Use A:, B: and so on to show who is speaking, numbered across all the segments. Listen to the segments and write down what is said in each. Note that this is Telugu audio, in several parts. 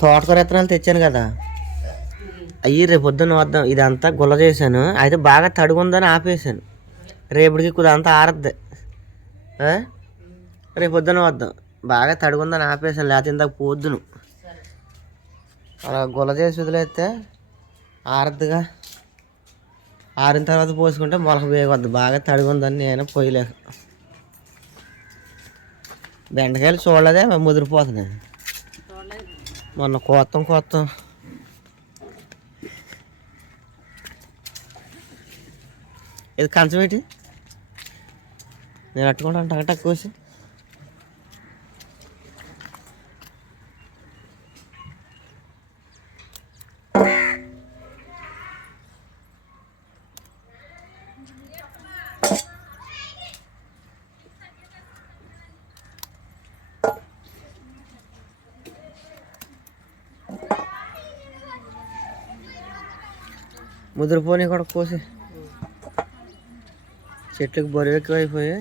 A: తోటకూర విత్తనాలు తెచ్చాను కదా. అయ్యి రేపు పొద్దున్న వద్దాం. ఇదంతా గుల్ల చేశాను. అయితే బాగా తడుగుందని ఆపేసాను రేపటికి కుదంతా ఆరద్ది. రేపు పొద్దున వద్దాం. బాగా తడుగుందని ఆపేసాను లేకపోతే ఇందాక పోద్దును. అలా గుల్ల చేసి వదిలేస్తే ఆరద్దుగా. ఆరిన తర్వాత పోసుకుంటే మొలక వేయవద్దు బాగా తడిగుందని నేను పోయలేక బెండకాయలు చూడలేదే ముదిరిపోతున్నాయి మొన్న కోతం కోత్తం. ఇది కంచం ఏంటి? నేను అట్టుకుంటాను టక్ టక్ కోసి. ముదిరిపోయి కూడా కోసి. చెట్లకు బరువు ఎక్కువైపోయి.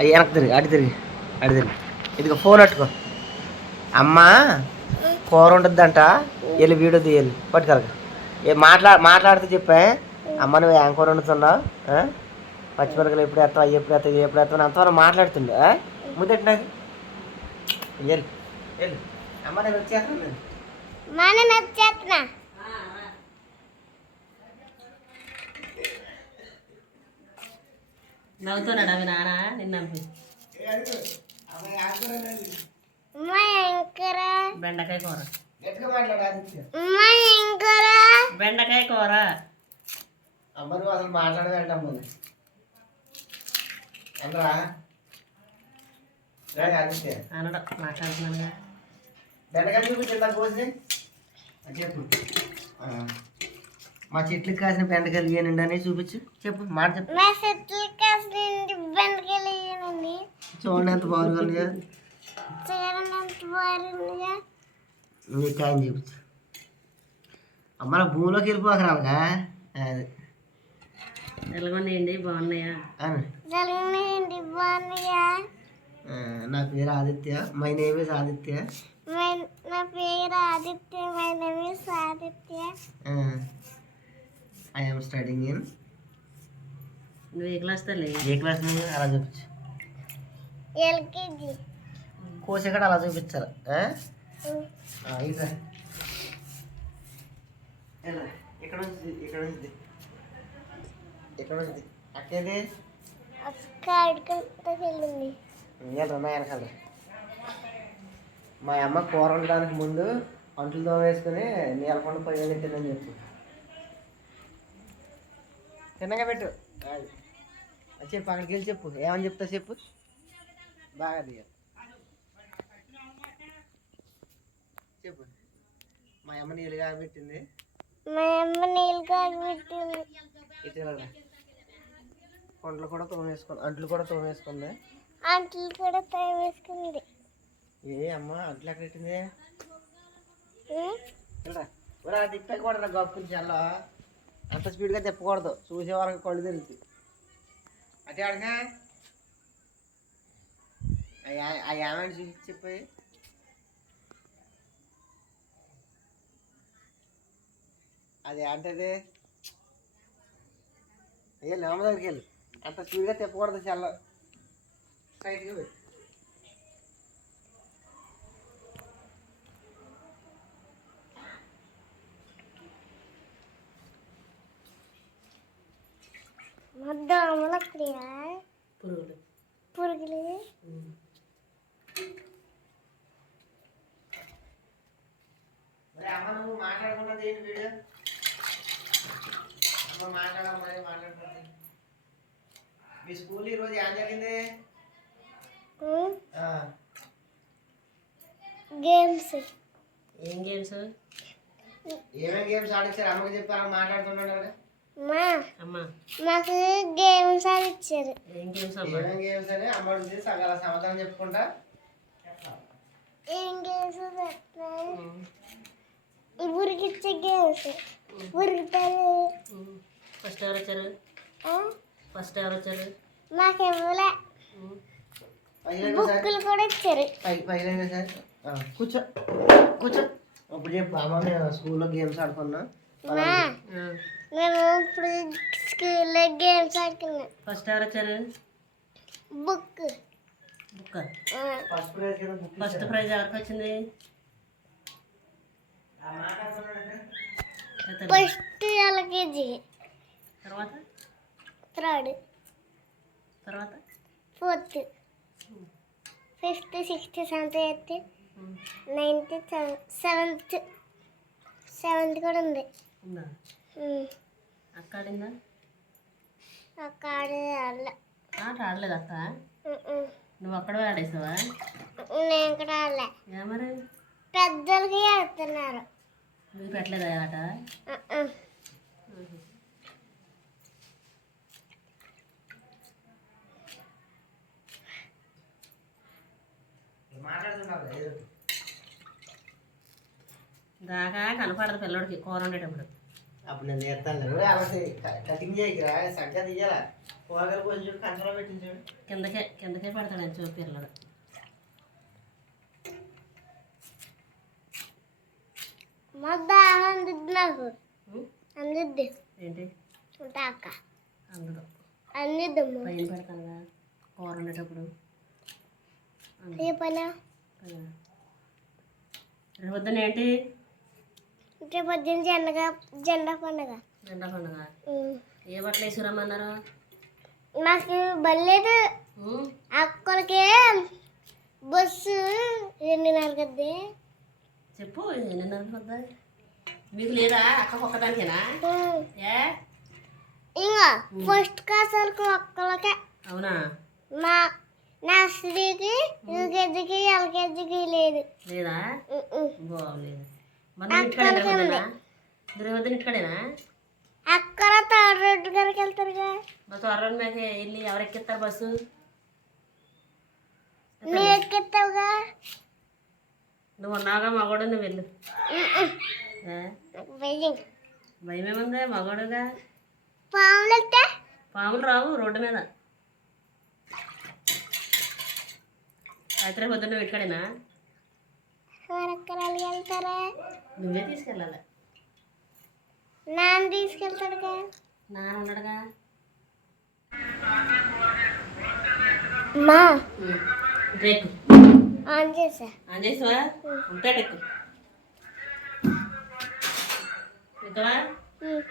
A: అయ్యి వెనక్కి తిరిగి అటు తిరిగి అటు తిరిగి. ఇదిగో ఫోన్ అట్టుకో అమ్మా. కూర ఉండద్దంట వెళ్ళి వీడియో తీయాలి పట్టుకెళ్ళక ఏ మాట్లా మాట్లాడితే చెప్పా. అమ్మ నువ్వు ఏం కూర వండుతున్నావు? పచ్చిమిరకలు ఎప్పుడు వేస్తావు అవి ఎప్పుడు వేస్తావు ఎప్పుడు వేస్తావు అంతవరకు మాట్లాడుతుండే? ముద్దెట్టు నాకు వెళ్ళు వెళ్ళు అమ్మ నేను వచ్చేస్తాను నేను
B: నవ్వుతున్నాడు అవి నాన్న? నిన్న బెండకాయ కూర. బెండకాయ కూర.
A: అమ్మ నువ్వు. అసలు ఆదిత్య
B: అనడం మాట్లాడుతున్నానుగా.
A: బెండకాయలు చూపించిందా కోసి చెప్పు. మా చెట్లకు కాసిన బెండకాయలు ఇయ్యనండి అని చూపించు. చెప్పు మాట చెప్పు.
C: మా చెట్లు కాసిన బెండకాయలు
A: చూడండి ఎంత బాగుంది
C: చీరనంత బారుందిగా
A: నీ కాయని చూపించు అమ్మ భూమిలోకి వెళ్ళిపోకరాలుగా అది.
B: ఎలాగొన్నాయండి బాగున్నాయా?
C: బాగుందిగా
A: ఆ, నా పేరు Aditya my name is Aditya.
C: My- నా పేరు Aditya my name is Aditya.
A: I am studying in
B: నువ్వు ఏ క్లాస్ తల్లి
A: ఏ క్లాస్ అలా చూపించు
C: ఎల్కేజీ.
A: కోసి కూడా అలా చూపించాలి? ఇక్కడ ఉంది ఇక్కడ ఉంది ఇక్కడ ఉంది అక్కేది? మా అమ్మ కూర వండడానికి ముందు అంట్లు తోమేసుకుని నీలకొండ పొయ్యి తిట్టని చెప్పు. తిన్నగా పెట్టు. చెప్పు అక్కడికి వెళ్ళి చెప్పు. ఏమని చెప్తా చెప్పు. బాగా దిగాలి మా అమ్మ నీళ్ళు కాబెట్టింది
C: మా అమ్మ నీళ్ళు
A: వెళ్ళరా. కొండలు కూడా తోమేసుకుంది అంట్లు కూడా తోమేసుకుంది.
C: అంట్లు కూడా తయారు
A: ఏ అమ్మ అంట్లు ఎక్కడ పెట్టింది? తిప్పకూడదు గప్పులు చల్ల. అంత స్పీడ్గా తిప్పకూడదు. చూసే వాళ్ళకి కళ్ళు తిరుగుతాయి. అటే అడగా ఆ ఏమైనా చూసి చెప్పి అది ఏంటది? ఏ లేమ దగ్గరికి వెళ్ళి. అంత స్పీడ్గా తిప్పకూడదు చల్ల. సైడ్కి పోయి
B: పురుగులు.
C: పురుగులు?
A: మరి అమ్మ నువ్వు మాట్లాడుకున్నది ఏంటి వీడియో? అమ్మ మాట్లాడమ్మని మాట్లాడుతుంది మీ స్కూల్ ఈరోజు ఏం జరిగింది? ఆ,
C: గేమ్స్.
B: ఏం గేమ్స్?
A: ఏమేమి గేమ్స్ ఆడించారు అమ్మకి చెప్పారా మాట్లాడుతున్నాడు కదా
C: మా.
B: అమ్మా.
C: మాకు గేమ్స్ ఆడిచ్చారు.
B: ఏం గేమ్స్ అమ్మా?
A: ఏమేం గేమ్స్ అని అమ్మ సగల సమాధానం చెప్పుకుంటా.
C: ఏం గేమ్స్? ఉరికిచ్చే గేమ్స్. ఉరుకుతారు
B: ఫస్ట్ ఎవరు వచ్చారు? ఫస్ట్ ఎవరు వచ్చారు?
A: సార్
C: బుక్కులు కూడా ఇచ్చారు.
A: కూర్చో. కూర్చో. ఇప్పుడు చెప్పు అమ్మ మేము స్కూల్లో గేమ్స్ ఆడుకున్నా.
C: మేము ఇప్పుడు స్కూల్లో గేమ్స్ ఆడుకున్నాం.
B: ఫస్ట్ ఎవరు వచ్చారు?
C: బుక్.
B: బుక్.
A: ఫస్ట్ ప్రైజ్ కింద బుక్
B: ఫస్ట్ ప్రైజ్ ఎవరికి వచ్చింది.
C: First LKG.
B: తర్వాత?
C: థర్డ్.
B: తర్వాత?
C: Fourth. Fifth sixth seventh eighth. Ninth seventh. Seventh కూడా ఉంది.
B: ఉందా?
C: ఉమ్.
B: అక్క ఆడిందా
C: అక్క
B: ఆట ఆడలేదు అక్క. నువ్వు అక్కడే ఆడేసావా?
C: నేను కూడా ఆడలే. పెద్దలకి ఆడుతున్నారు.
B: నువ్వు పెట్టలేదా ఆట. దాకా కనపడదు పిల్లోడికి కూర వండేటప్పుడు.
A: అప్పుడు నేను అలా కటింగ్ చేయకిరా సగ్గా తీయాలా కూరగాయలు కొంచెం కంచంలో పెట్టించాడు
B: కిందకే కిందకే పెడతాడు అని చూపి పిల్లడు.
C: మా దాహం అందుద్ది నాకు. అందుద్ది.
B: ఏంటి?
C: అక్క.
B: అందులో.
C: అందుద్దమ్మా
B: పైన పెడతానుగా కూర వండేటప్పుడు?
C: ఏ పని?
B: రేపు పొద్దున్న ఏంటి?
C: అంటే పొద్దున్న జెండగా జెండా పండుగ.
B: జెండా పండుగ. ఏ బట్టలు వేసుకురమ్మన్నారు
C: మాకు బలేదు
B: ఉమ్.
C: అక్కలకే బస్సు రెండున్నర కద్ది
B: చెప్పు ఎన్నిన్నర మీకు లేదా? అక్క ఒక్కదానికేనా. ఏ?
C: ఇంకా ఫస్ట్ క్లాస్ వరకు ఒక్కలకే
B: అవునా?
C: మా నర్సరీకి యూకేజీకి ఎల్కేజీకి లేదు.
B: లేదా. బాగోలేదు నువ్వు ఇంటికాడేనా పొద్దున్న ఇంటికాడేనా?
C: అక్కడ థర్డ్ గారికి వెళ్తారుగా.
B: మా త్వరలో మీకు వెళ్ళి ఎవరు ఎక్కిస్తారు బస్సు?
C: నువ్వు ఎక్కిస్తావుగా?
B: నువ్వు ఉన్నావుగా మగోడు నువ్వు వెళ్ళు.
C: భయం
B: ఏముంది మగోడుగా?
C: పాములు
B: రావు రోడ్డు మీద. రేపు పొద్దున్న
C: వెళ్తారా?
B: నువ్వే తీసుకెళ్ళాలి.
C: నాన్న తీసుకెళ్తాడుగా.
B: నాన్న ఉన్నాడుగా.
C: మా.
B: బ్రేక్
C: ఆన్ చేసా.
B: ఆన్ చేసావా? ఉంటాడు ఎక్కువ ఎక్కువా
C: ఉమ్,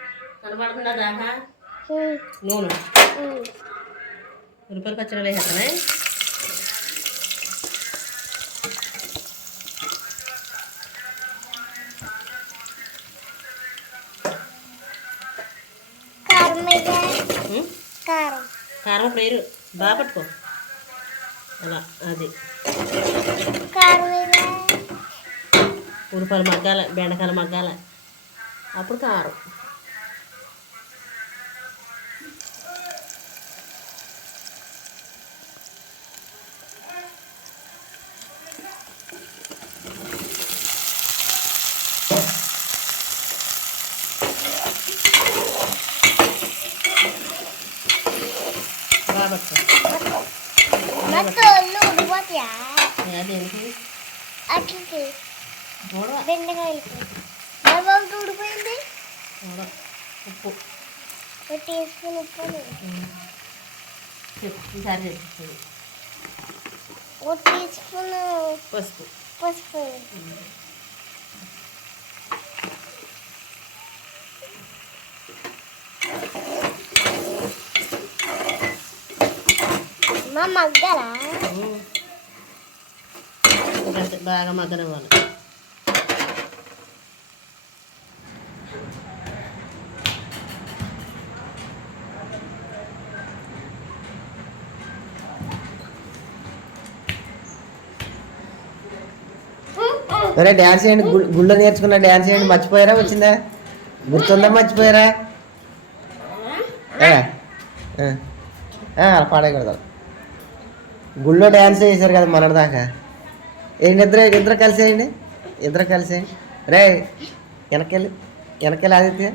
B: కనబడుతుందా దాకా నూనె. ఉల్లిపాయలు పచ్చడి వేసేస్తానే
C: కారం? కారం.
B: కారం ఇప్పుడు వేరు బాగా పట్టుకో. అలా అది. ఉల్లిపాయలు మగ్గాల బెండకాయలు మగ్గాల. అప్పుడు కారం.
C: అట్లకి బెండకాయలకి ఊడిపోయింది
B: చూడ ఉప్పు.
C: ఒక టీ స్పూన్ ఉప్పు.
B: ఈసారి
C: ఒక టీ స్పూన్
B: పసుపు.
C: పసుపు. మగ్గరా?
B: బాగా మగ్గనివ్వాలి.
A: సరే డ్యాన్స్ చేయండి. గుళ్ళో నేర్చుకున్న డ్యాన్స్ చేయండి. మర్చిపోయారా? వచ్చిందా? గుర్తుందా? మర్చిపోయారా? అలా పాడకూడదు గుళ్ళో డ్యాన్స్ చేశారు కదా మన దాకా. ఏంటి ఇద్దరు ఇద్దరు కలిసేయండి. ఇద్దరు కలిసేయండి. రే వెనకెళ్ళి. వెనకెళ్ళి ఆదిత్య.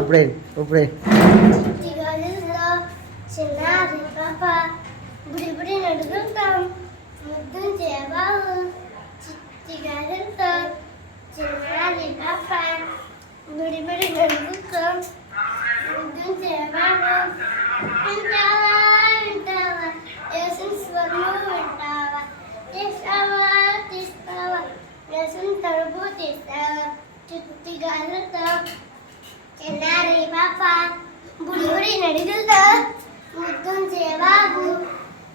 C: ఇప్పుడే ఇప్పుడే. చిన్నారి పాప చిన్నారి పాప బుడి బుడి నడుగుతాం ముద్దు చేబావు తీస్తావా బుడి బుడి నడుగులతో ముద్దుంచే బాబు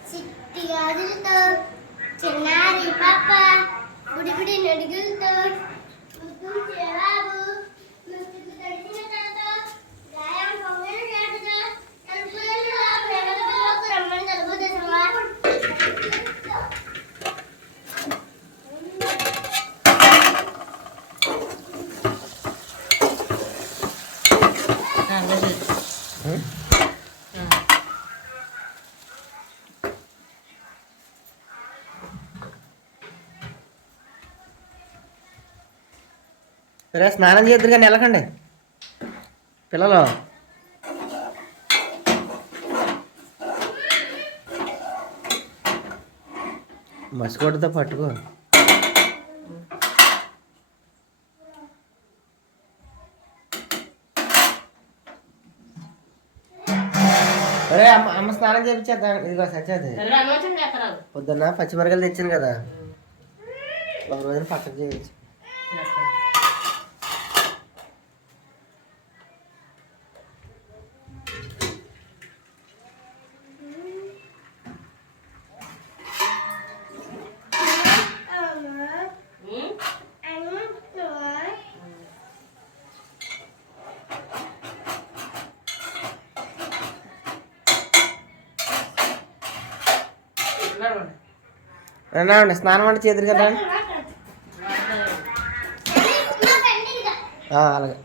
C: చిట్టి గాజులతో చిన్నారి పాప బుడి బుడి నడుగులతో ముద్దుంచే బాబు.
A: సరే స్నానం చేద్దరు కానీ వెళ్ళకండి. పిల్లలు. మసికొట్టుతో పట్టుకో. సరే అమ్మ అమ్మ స్నానం చేయించేద్దాం ఇదిగో సచ్చేది పొద్దున్న పచ్చిమిరకాయలు తెచ్చాను కదా. ఒక రోజున పక్కన చేయొచ్చు
C: అమ్మా అమ్మ
A: రండి స్నానం అంటే చేతులు కదా అలాగే.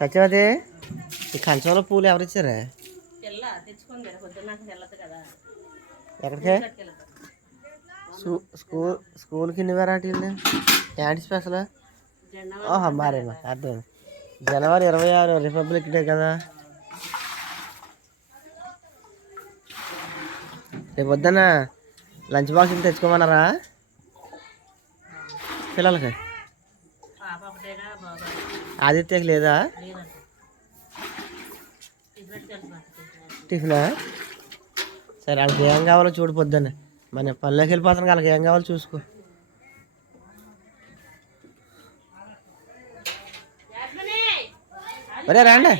A: సత్యవతి ఈ కంచంలో పూలు ఎవరు ఇచ్చారా
B: తెల్ల తెచ్చుకుంది పొద్దున్న నాకు తెల్లదు కదా.
A: ఎక్కడికి? స్కూల్ స్కూల్కి ఎన్ని వెరైటీలు డాడీ స్పెషల్? ఓహో మారేనా అర్థం జనవరి ఇరవై ఆరు రిపబ్లిక్ డే కదా. రేపు పొద్దున్న లంచ్ బాక్స్ తెచ్చుకోమన్నారా? పిల్లలకి? ఆదిత్యకి లేదా? టిఫినా? సరే వాళ్ళకి ఏం కావాలో చూడు పొద్దున్న. మన పనిలోకి వెళ్ళిపోతాను వాళ్ళకి ఏం కావాలో చూసుకో. ఒరే రండి.